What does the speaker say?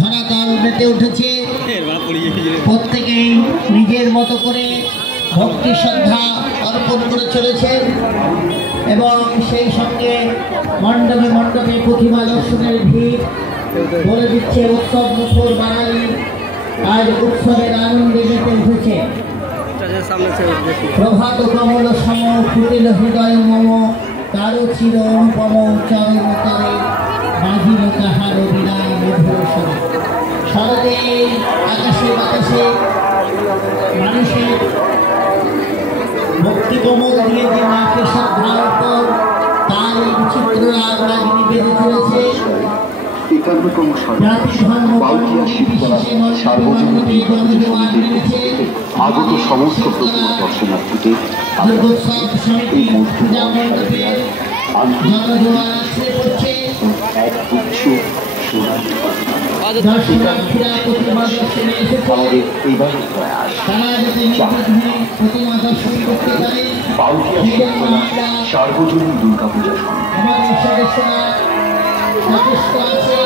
ধরাতল মেতে উঠেছে। প্রত্যেকেই নিজের মতো করে ভক্তি শ্রদ্ধা অর্পণ করে চলেছেন এবং সেই সঙ্গে মণ্ডপে মণ্ডপে প্রতিমা দর্শনের ভিড় বলে দিচ্ছে উৎসব মুখর বাঙালি আজ উৎসবের আনন্দে মেতে উঠেছে। প্রভাত কমল সম ফুটিল হৃদয় মম কারো চির অনুপম চরণ তরে বাজিল তাহার বিরাম মধুর স্বরে। শরদে আকাশে বাতাসে মানুষের ভক্তি কমল দিয়ে যে মাকে শ্রদ্ধার পর তার এই বিচিত্র রাগরাগিনী বেঁধে চলেছে। আগত সমস্ত প্রতিমা দর্শনার্থীকে এক গুচ্ছ দর্শনার্থীরা প্রতিমা দর্শনে এসেছে। এইবারের প্রয়াস প্রতিমা দর্শন করতে পারে সার্বজনীন দুর্গা পূজা আমাদের সদস্যরা যথেষ্ট আছে।